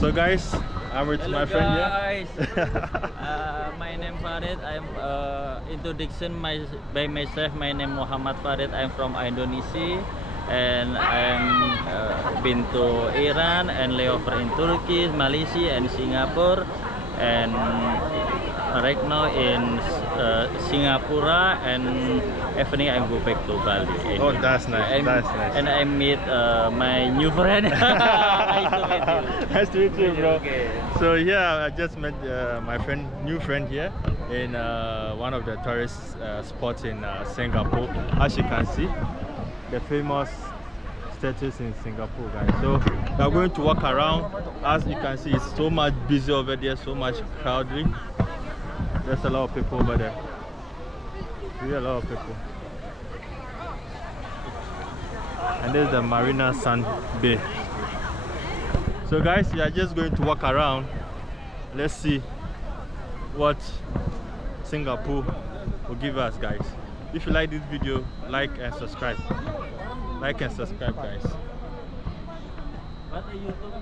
So guys, I'm with my friend guys. here. My name Farid. I'm introduction by myself. My name Muhammad Farid. I'm from Indonesia, and I'm been to Iran and layover in Turkey, Malaysia, and Singapore, and right now in Singapore, and evening I go back to Bali. Oh, that's nice. That's nice. And I meet my new friend. Nice to meet you. Nice to meet you, bro. Okay. So yeah, I just met my new friend here in one of the tourist spots in Singapore. As you can see, the famous statues in Singapore, guys. So we are going to walk around. As you can see, it's so much busy over there, so much crowded. There's a lot of people over there. Really a lot of people. And there's the Marina Sand Bay. So guys, we are just going to walk around. Let's see what Singapore will give us, guys. If you like this video, like and subscribe. Like and subscribe, guys. What are you talking?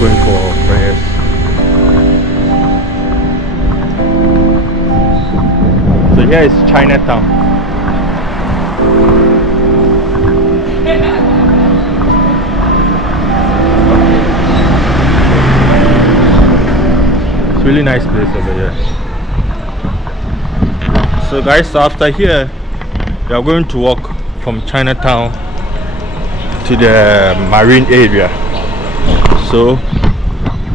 Going for prayers. So here is Chinatown. It's really nice place over here. So guys, after here we are going to walk from Chinatown to the marine area. So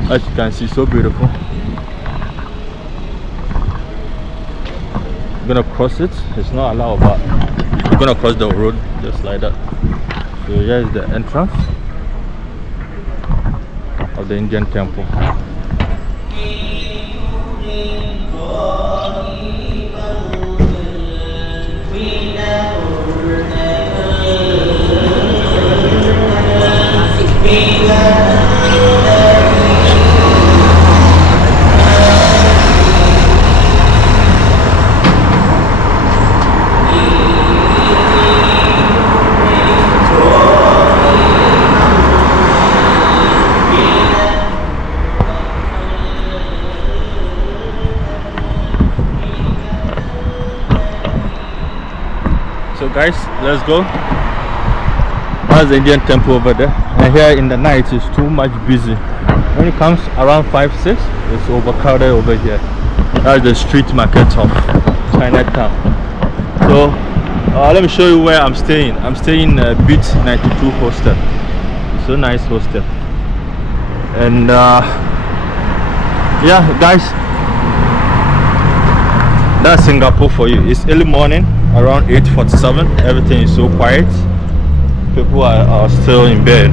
as you can see, so beautiful. I'm gonna cross it. It's not allowed, but we're gonna cross the road just like that. So here is the entrance of the Indian temple. So guys, let's go. That's the Indian temple over there, and here in the night it's too much busy. When it comes around 5-6, it's overcrowded over here. That's the street market of Chinatown. So let me show you where I'm staying. I'm staying in Beat 92 hostel. It's a nice hostel. And yeah guys, That's Singapore for you. It's early morning, around 8:47. Everything is so quiet. People are still in bed.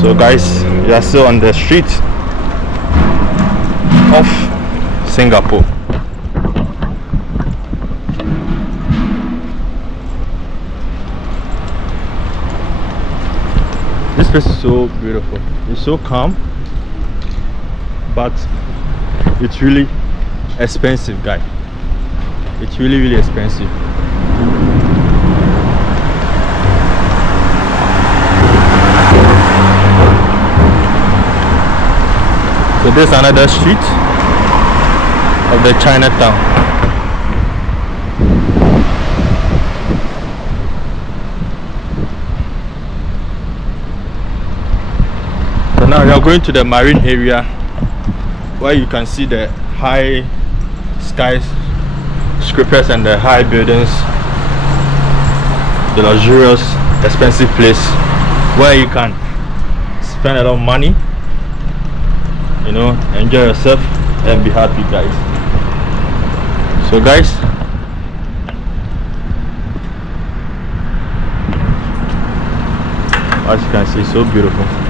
So guys, we are still on the street of Singapore. This place is so beautiful. It's so calm, but it's really expensive, guy. It's really expensive. So this is another street of the Chinatown. So now we are going to the marine area where you can see the high skyscrapers and the high buildings, the luxurious expensive place where you can spend a lot of money, you know, enjoy yourself and be happy, guys. So guys, as you can see, so beautiful.